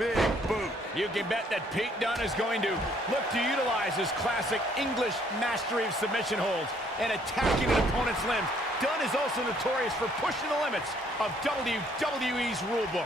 big boot. You can bet that Pete Dunne is going to look to utilize his classic English mastery of submission holds and attacking an opponent's limbs. Dunne is also notorious for pushing the limits of WWE's rulebook.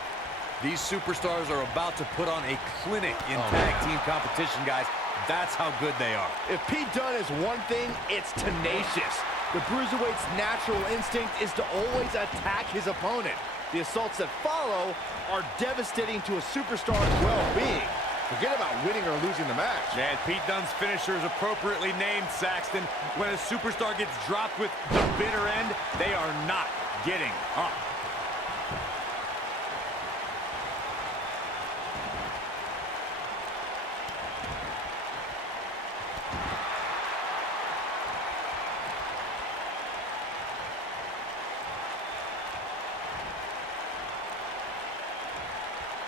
These superstars are about to put on a clinic in tag team competition, guys. That's how good they are. If Pete Dunne is one thing, it's tenacious. The Bruiserweight's natural instinct is to always attack his opponent. The assaults that follow are devastating to a superstar's well-being. Forget about winning or losing the match. And Pete Dunne's finisher is appropriately named, Saxton. When a superstar gets dropped with the bitter end, they are not getting up.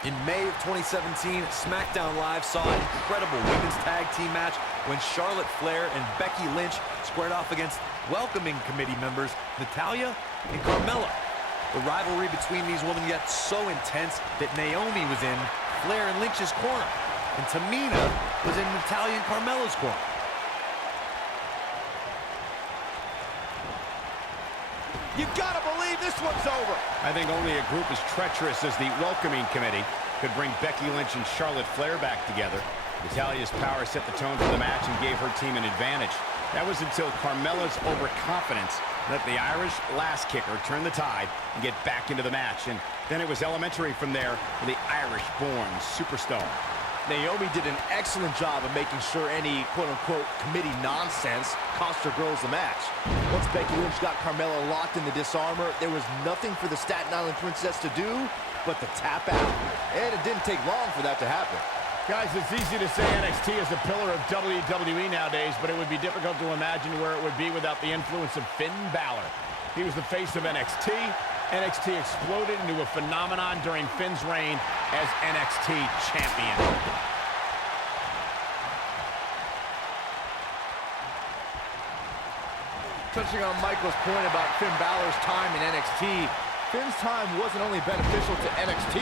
In May of 2017, SmackDown Live saw an incredible women's tag team match when Charlotte Flair and Becky Lynch squared off against welcoming committee members Natalya and Carmella. The rivalry between these women got so intense that Naomi was in Flair and Lynch's corner, and Tamina was in Natalya and Carmella's corner. You gotta believe this one's over. I think only a group as treacherous as the welcoming committee could bring Becky Lynch and Charlotte Flair back together. Natalya's power set the tone for the match and gave her team an advantage. That was until Carmella's overconfidence let the Irish last kicker turn the tide and get back into the match. And then it was elementary from there for the Irish-born superstar. Naomi did an excellent job of making sure any quote-unquote committee nonsense cost her girls the match. Once Becky Lynch got Carmella locked in the disarmor, there was nothing for the Staten Island Princess to do but to tap out. And it didn't take long for that to happen. Guys, it's easy to say NXT is a pillar of WWE nowadays, but it would be difficult to imagine where it would be without the influence of Finn Balor. He was the face of NXT. NXT exploded into a phenomenon during Finn's reign as NXT champion. Touching on Michael's point about Finn Balor's time in NXT, Finn's time wasn't only beneficial to NXT.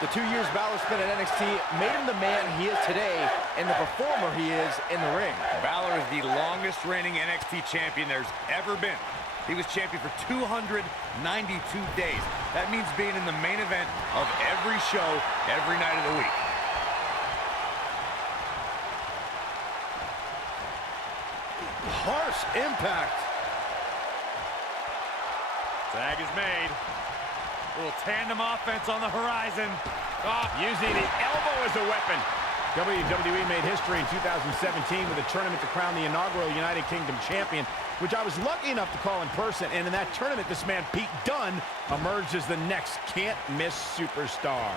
The 2 years Balor spent at NXT made him the man he is today and the performer he is in the ring. Balor is the longest reigning NXT champion there's ever been. He was champion for 292 days. That means being in the main event of every show, every night of the week. Harsh impact. Tag is made. A little tandem offense on the horizon. Using the elbow as a weapon. WWE made history in 2017 with a tournament to crown the inaugural United Kingdom champion, which I was lucky enough to call in person. And in that tournament, this man, Pete Dunne, emerged as the next can't-miss superstar.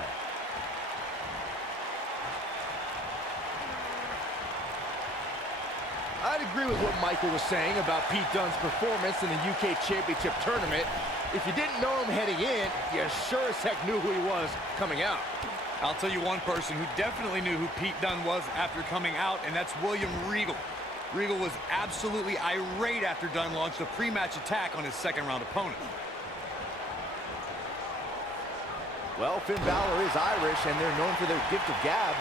I'd agree with what Michael was saying about Pete Dunne's performance in the UK Championship Tournament. If you didn't know him heading in, you sure as heck knew who he was coming out. I'll tell you one person who definitely knew who Pete Dunne was after coming out, and that's William Regal. Regal was absolutely irate after Dunne launched a pre-match attack on his second-round opponent. Well, Finn Balor is Irish, and they're known for their gift of gab.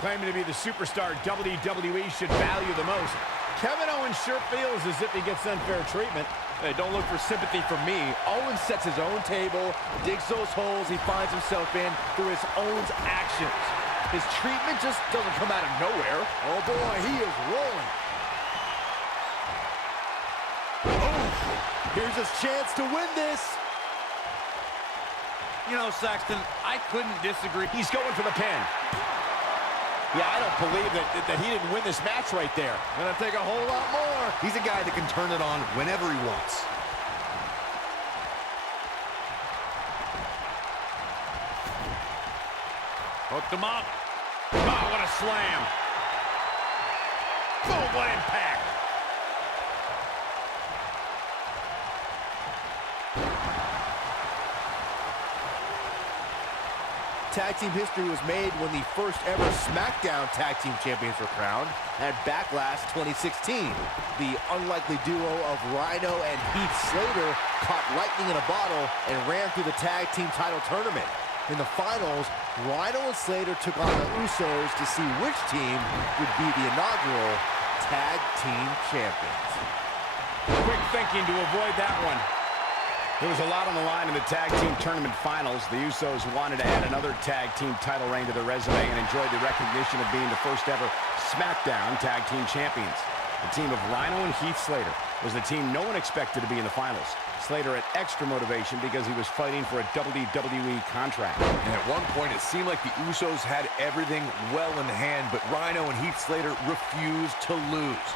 Claiming to be the superstar WWE should value the most, Kevin Owens sure feels as if he gets unfair treatment. Hey, don't look for sympathy from me. Owens sets his own table, digs those holes he finds himself in through his own actions. His treatment just doesn't come out of nowhere. Oh boy, he is rolling. Oh, here's his chance to win this. You know, Saxton, I couldn't disagree. He's going for the pin. Yeah, I don't believe that he didn't win this match right there. Gonna take a whole lot more. He's a guy that can turn it on whenever he wants. Hooked him up. Oh, what a slam. Boom, what impact. tag team history was made when the first ever SmackDown Tag Team Champions were crowned at Backlash 2016. The unlikely duo of Rhino and Heath Slater caught lightning in a bottle and ran through the tag team title tournament. In the finals, Rhino and Slater took on the Usos to see which team would be the inaugural Tag Team Champions. Quick thinking to avoid that one. There was a lot on the line in the tag team tournament finals. The Usos wanted to add another tag team title reign to their resume and enjoyed the recognition of being the first ever SmackDown Tag Team Champions. The team of Rhino and Heath Slater was the team no one expected to be in the finals. Slater had extra motivation because he was fighting for a WWE contract. And at one point, it seemed like the Usos had everything well in hand, but Rhino and Heath Slater refused to lose.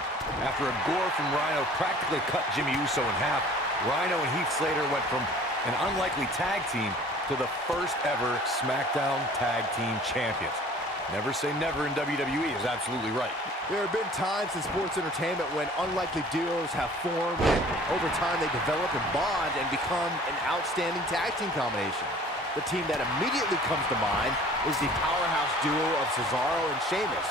After a gore from Rhino practically cut Jimmy Uso in half, Rhino and Heath Slater went from an unlikely tag team to the first ever SmackDown Tag Team Champions. Never say never in WWE is absolutely right. There have been times in sports entertainment when unlikely duos have formed, and over time they develop and bond and become an outstanding tag team combination. The team that immediately comes to mind is the powerhouse duo of Cesaro and Sheamus.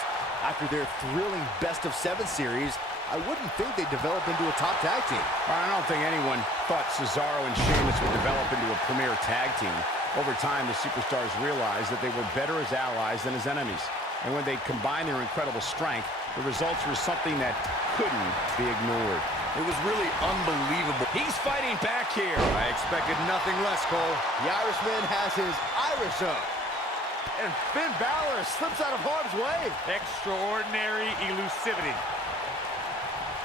After their thrilling best-of-7 series, I wouldn't think they'd develop into a top tag team. I don't think anyone thought Cesaro and Sheamus would develop into a premier tag team. Over time, the superstars realized that they were better as allies than as enemies. And when they combined their incredible strength, the results were something that couldn't be ignored. It was really unbelievable. He's fighting back here. I expected nothing less, Cole. The Irishman has his Irish up. And Finn Balor slips out of harm's way. Extraordinary elusivity.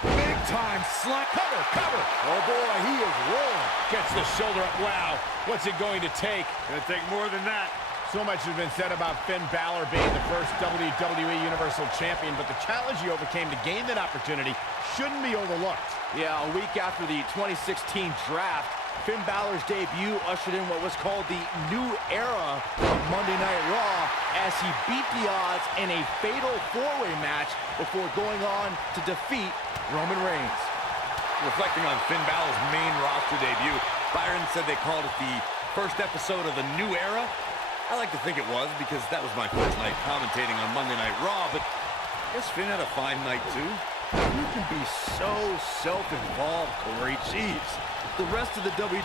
Big time slap. Cover. Oh boy, he is rolling. Gets the shoulder up. Wow. What's it going to take? Gonna take more than that. So much has been said about Finn Balor being the first WWE Universal Champion, but the challenge he overcame to gain that opportunity shouldn't be overlooked. Yeah, a week after the 2016 draft, Finn Balor's debut ushered in what was called the new era of Monday Night Raw as he beat the odds in a fatal four-way match before going on to defeat Roman Reigns. Reflecting on Finn Balor's main roster debut, Byron said they called it the first episode of the new era. I like to think it was because that was my first night commentating on Monday Night Raw, but I guess Finn had a fine night too. You can be so self-involved, Corey. Jeez. The rest of the WWE...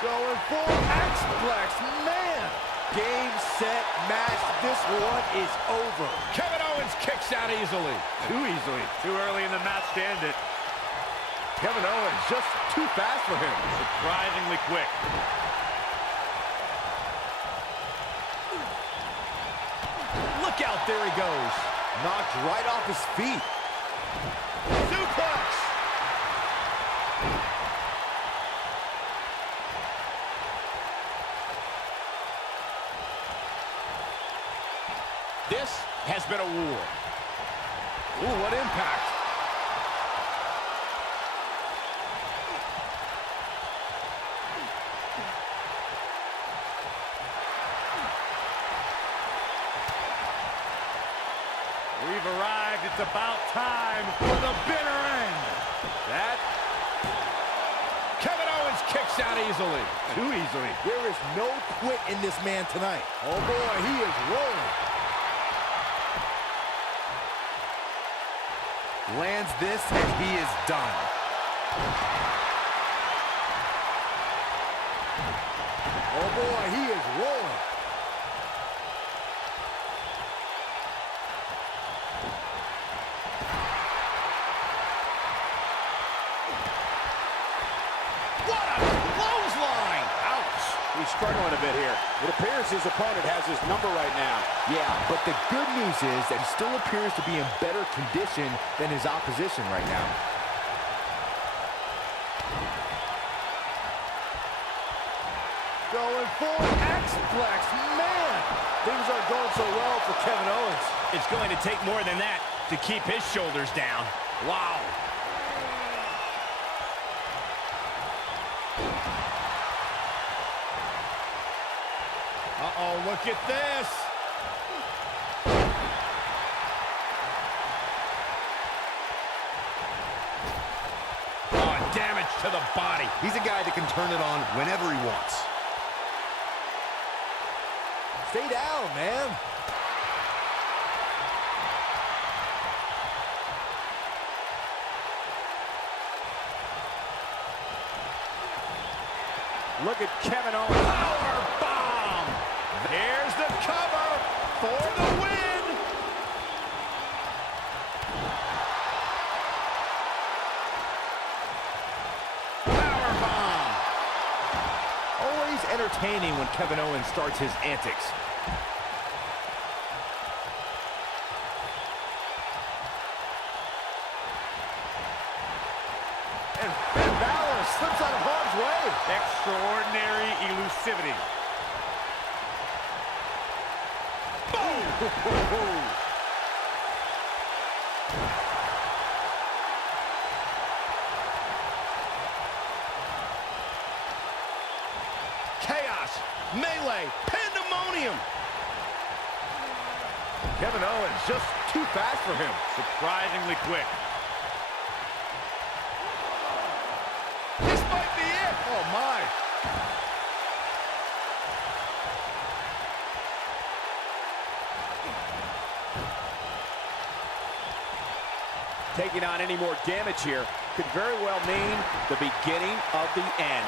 Going for X-Flex, man! Game, set, match. This one is over. Kevin Owens kicks out easily. Too easily. Too early in the match to end it. Kevin Owens just too fast for him. Surprisingly quick. Look out, there he goes. Knocked right off his feet. Suplex! This has been a war. Ooh, what impact. We've arrived. It's about time for the bitter end. That Kevin Owens kicks out easily. too easily. There is no quit in this man tonight. Oh boy, he is rolling. Lands this, and he is done. Oh boy, he is rolling. What a clothesline! Ouch. He's struggling a bit here. It appears his opponent has his number right now. Yeah, but the good news is that he still appears to be in better condition than his opposition right now. Going for X-Flex. Man, things aren't going so well for Kevin Owens. It's going to take more than that to keep his shoulders down. Wow. Uh-oh, look at this. Oh, damage to the body. He's a guy that can turn it on whenever he wants. Stay down, man. Look at Kevin Owens. Power bomb. Here's the cover for the win. Power bomb. Always entertaining when Kevin Owens starts his antics. And Finn Balor slips out of harm's way. Extraordinary elusivity. Boom! Chaos, melee, pandemonium. Kevin Owens just too fast for him. Surprisingly quick. This might be it. Oh, my. Taking on any more damage here could very well mean the beginning of the end.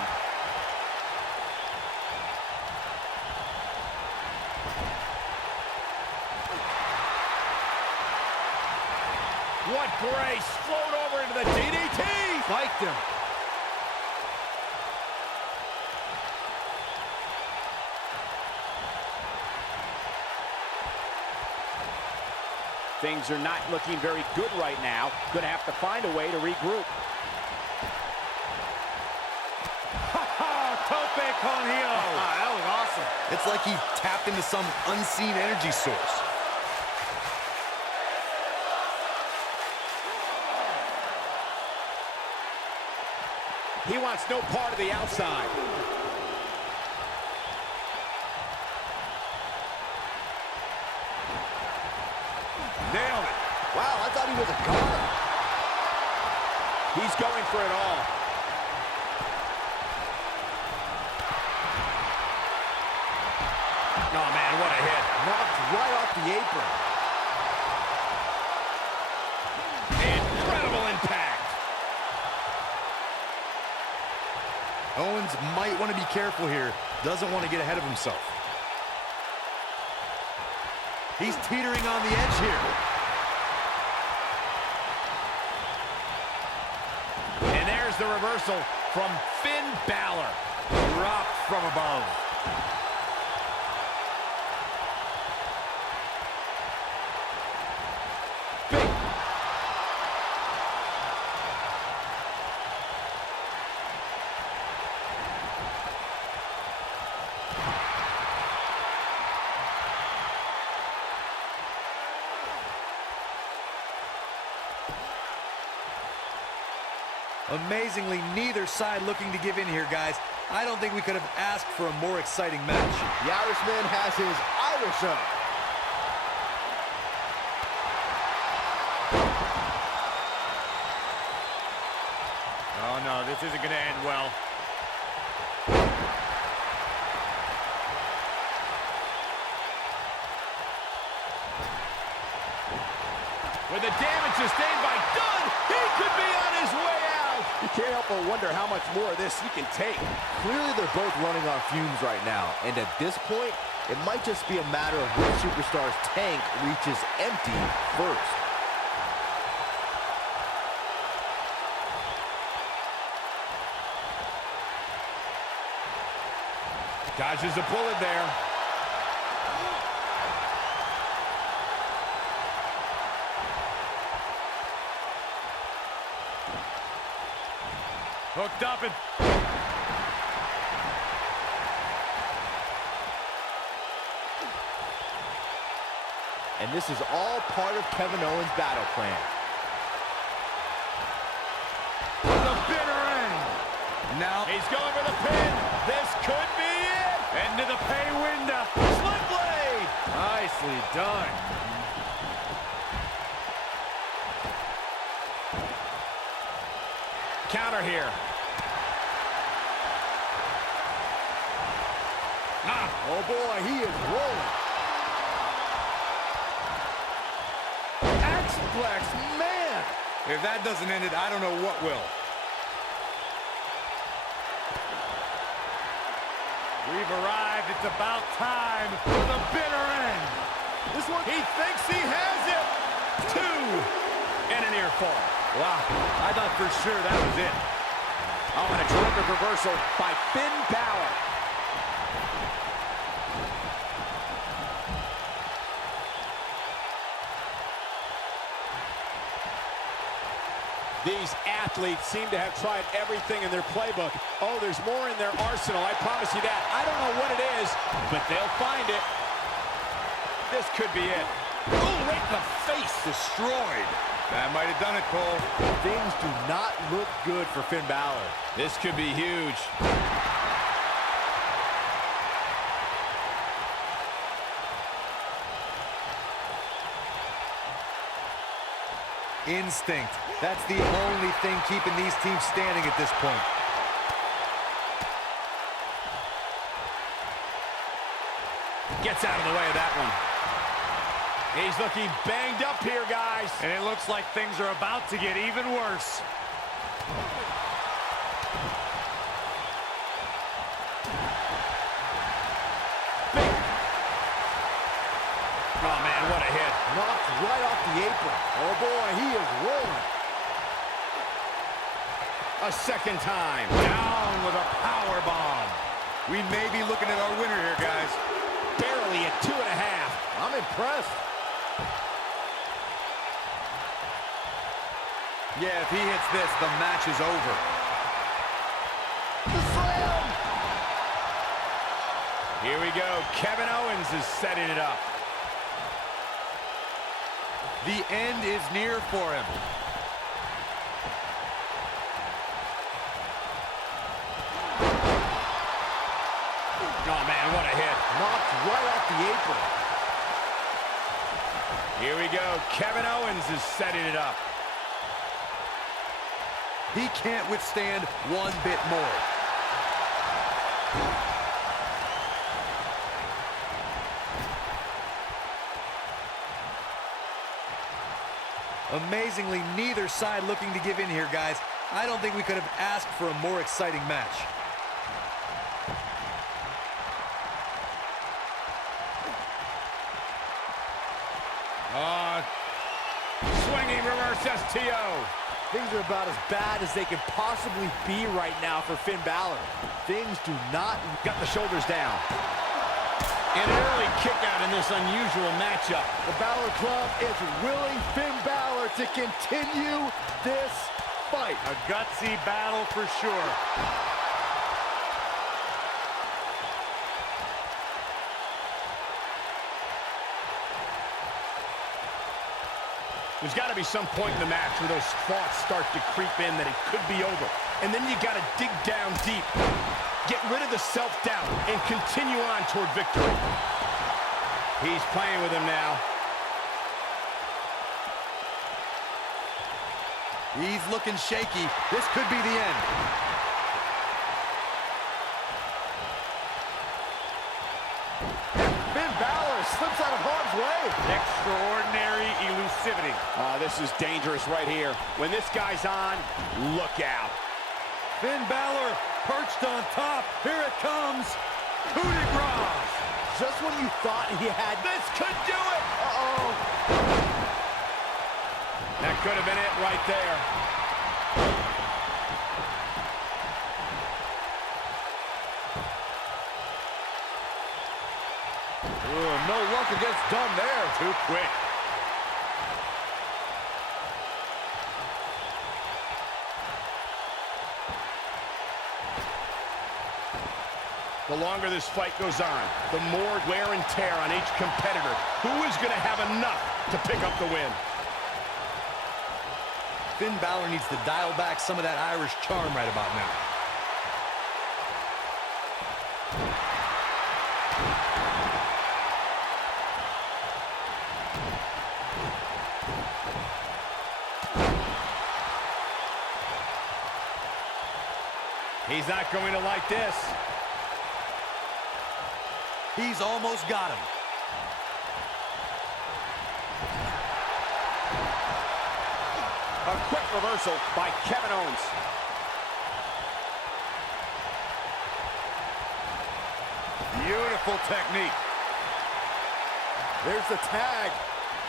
What grace! Float over into the DDT! Spiked him. Things are not looking very good right now. Gonna have to find a way to regroup. Tope con hilo. That was awesome. It's like he tapped into some unseen energy source. He wants no part of the outside. Nailed it. Wow, I thought he was a goner. He's going for it all. Oh, man, what a hit. Knocked right off the apron. Incredible impact. Owens might want to be careful here. Doesn't want to get ahead of himself. He's teetering on the edge here. And there's the reversal from Finn Balor. Dropped from above. Amazingly, neither side looking to give in here, guys. I don't think we could have asked for a more exciting match. The Irishman has his Irish up. Oh, no, this isn't going to end well. With the damage sustained by Dunn, he could be on his way out. You can't help but wonder how much more of this he can take. Clearly, they're both running on fumes right now. And at this point, it might just be a matter of which superstar's tank reaches empty first. Dodges a bullet there. Hooked up and... And this is all part of Kevin Owens' battle plan. The bitter end. Now, He's going for the pin. This could be it. Into the pay window. Split blade. Nicely done. Counter here. Ah, Oh boy, he is rolling. Axplex, man! If that doesn't end it, I don't know what will. We've arrived. It's about time for the bitter end. This one, He thinks he has it. 2 and a near fall. Wow, I thought for sure that was it. Oh, and a terrific reversal by Finn Balor. These athletes seem to have tried everything in their playbook. Oh, there's more in their arsenal, I promise you that. I don't know what it is, but they'll find it. This could be it. Oh, right in the face. Destroyed. That might have done it, Cole. things do not look good for Finn Balor. This could be huge. Instinct. That's the only thing keeping these teams standing at this point. Gets out of the way of that one. He's looking banged up here, guys. And it looks like things are about to get even worse. Oh, man, what a hit. Knocked right off the apron. Oh boy, he is rolling. A second time. Down with a power bomb. We may be looking at our winner here, guys. Barely at 2.5. I'm impressed. Yeah, if he hits this, the match is over. The slam! Here we go. Kevin Owens is setting it up. The end is near for him. Oh, man, what a hit. Knocked right off the apron. Here we go. Kevin Owens is setting it up. He can't withstand one bit more. Amazingly, neither side looking to give in here, guys. I don't think we could have asked for a more exciting match. Swinging reverse STO. Things are about as bad as they can possibly be right now for Finn Balor. Things do not... Got the shoulders down. And an early kick out in this unusual matchup. The Balor Club is willing Finn Balor to continue this fight. A gutsy battle for sure. There's got to be some point in the match where those thoughts start to creep in that it could be over. And then you got to dig down deep. Get rid of the self-doubt and continue on toward victory. He's playing with him now. He's looking shaky. This could be the end. Finn Balor slips out of harm's way. Extraordinary elusivity. This is dangerous right here. When this guy's on, look out. Finn Balor perched on top. Here it comes. Coup de grace. Just when you thought he had... This could do it! Uh-oh. That could have been it right there. No luck against Dunn there. Too quick. The longer this fight goes on, the more wear and tear on each competitor. Who is going to have enough to pick up the win? Finn Balor needs to dial back some of that Irish charm right about now. He's not going to like this. He's almost got him. A quick reversal by Kevin Owens. Beautiful technique. There's the tag.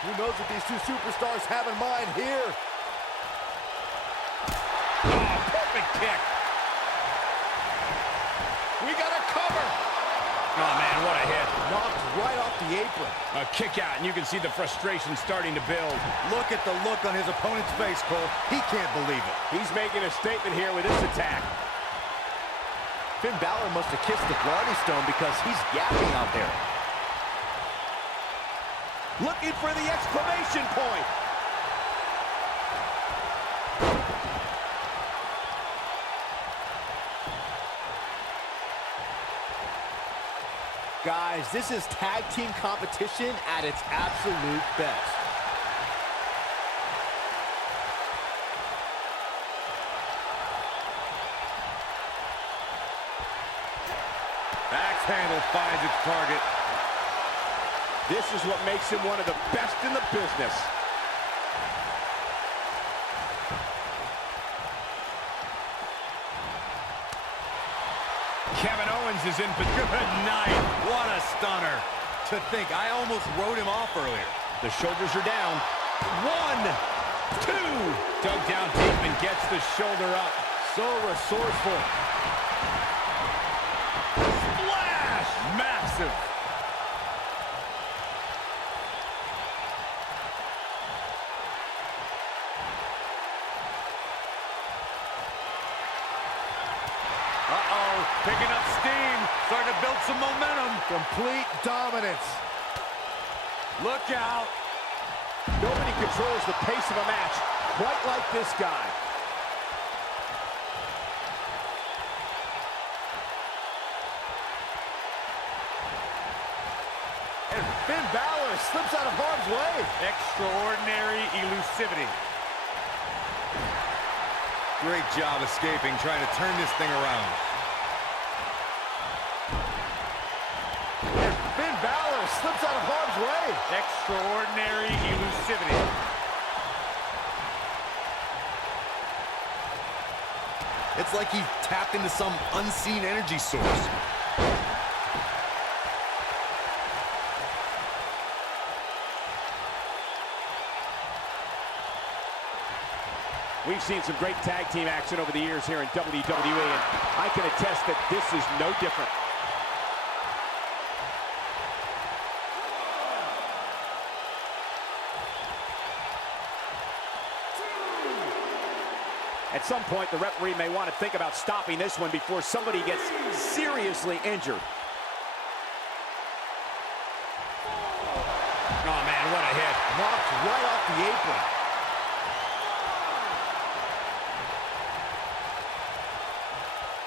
Who knows what these two superstars have in mind here? Oh, perfect kick. We got a cover. Oh, man, what a hit. Knocked right off the apron. A kick out, and you can see the frustration starting to build. Look at the look on his opponent's face, Cole. He can't believe it. He's making a statement here with this attack. Finn Balor must have kissed the Blarney Stone because he's yapping out there. Looking for the exclamation point. Guys, this is tag team competition at its absolute best. Axe handle finds its target. This is what makes him one of the best in the business. Kevin Owens is in. Good night. What a stunner. To think, I almost wrote him off earlier. The shoulders are down. 1, 2. Dug down deep and gets the shoulder up. So resourceful. Splash! Massive. Uh-oh, picking up steam, starting to build some momentum. Complete dominance. Look out. Nobody controls the pace of a match quite like this guy. And Finn Balor slips out of harm's way. Extraordinary elusivity. Great job escaping, trying to turn this thing around. And Finn Balor slips out of harm's way. Extraordinary elusivity. It's like he tapped into some unseen energy source. We've seen some great tag team action over the years here in WWE, and I can attest that this is no different. At some point, the referee may want to think about stopping this one before somebody gets seriously injured. Oh, man, what a hit. Knocked right off the apron.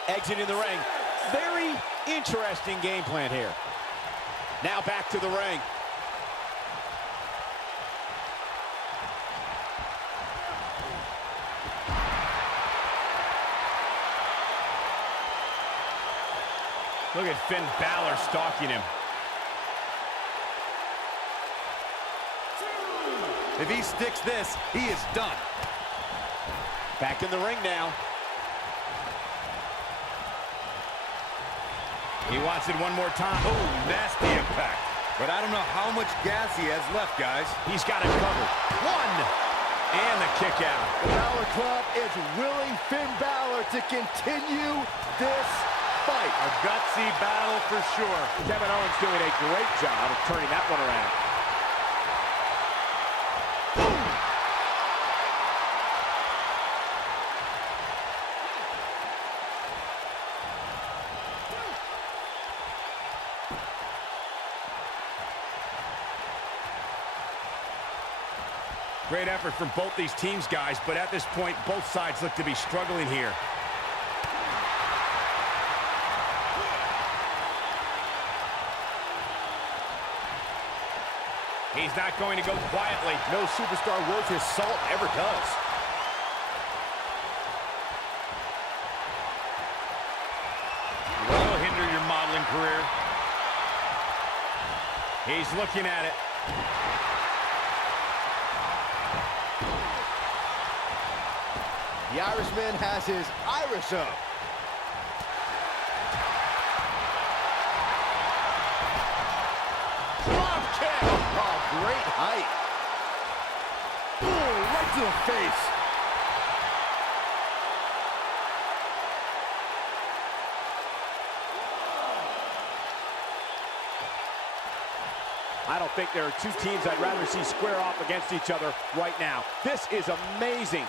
Exiting the ring. Very interesting game plan here. Now back to the ring. Look at Finn Balor stalking him. If he sticks this, he is done. Back in the ring now. He wants it one more time. Oh, nasty impact. But I don't know how much gas he has left, guys. He's got it covered. 1. And the kick out. The Balor Club is willing Finn Balor to continue this fight. A gutsy battle for sure. Kevin Owens doing a great job of turning that one around. Great effort from both these teams, guys, but at this point, both sides look to be struggling here. He's not going to go quietly. No superstar worth his salt ever does. That'll hinder your modeling career. He's looking at it. The Irishman has his Irish up. Drop kick. Oh, great height. Ooh, right to the face. I don't think there are two teams I'd rather see square off against each other right now. This is amazing.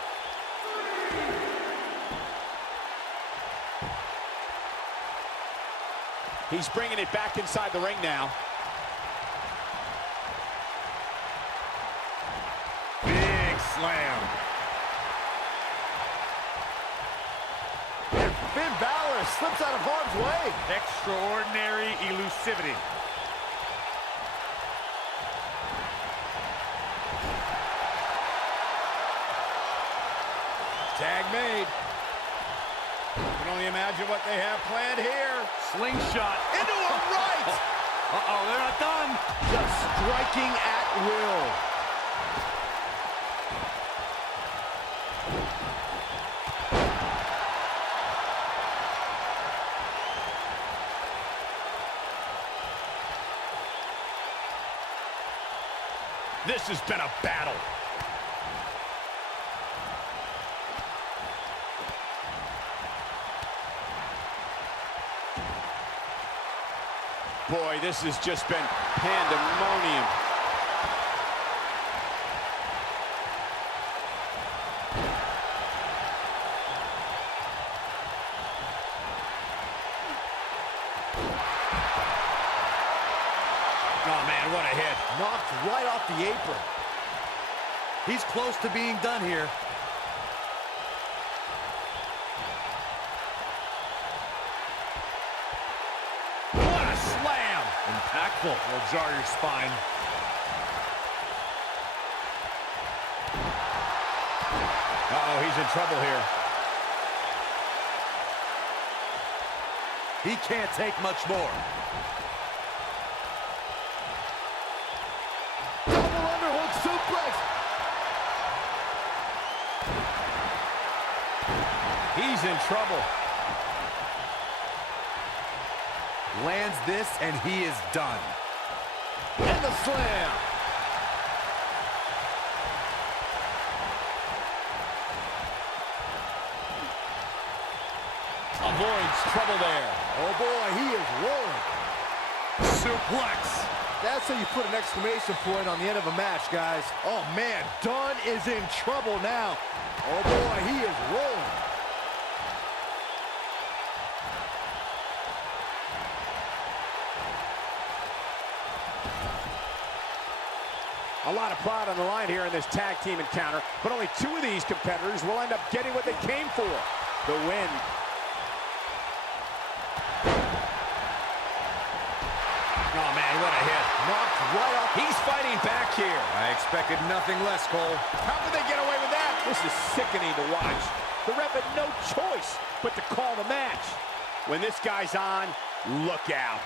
He's bringing it back inside the ring now. Big slam. And Finn Balor slips out of harm's way. Extraordinary elusivity. Tag made. You can only imagine what they have planned here. Slingshot. Into a right. Uh-oh, they're not done. Just striking at will. This has been a battle. Boy, this has just been pandemonium. Oh, man, what a hit. Knocked right off the apron. He's close to being done here. What a slam. Impactful. Will jar your spine. Uh-oh, he's in trouble here. He can't take much more. Double underhook suplex. He's in trouble. Lands this, and he is done. And the slam. Avoids trouble there. Oh boy, he is rolling. Suplex. That's how you put an exclamation point on the end of a match, guys. Oh man, Dunn is in trouble now. Oh boy, he is rolling. A lot of pride on the line here in this tag team encounter, but only two of these competitors will end up getting what they came for, the win. Oh, man, what a hit. Knocked right off. He's fighting back here. I expected nothing less, Cole. How could they get away with that? This is sickening to watch. The ref had no choice but to call the match. When this guy's on, look out.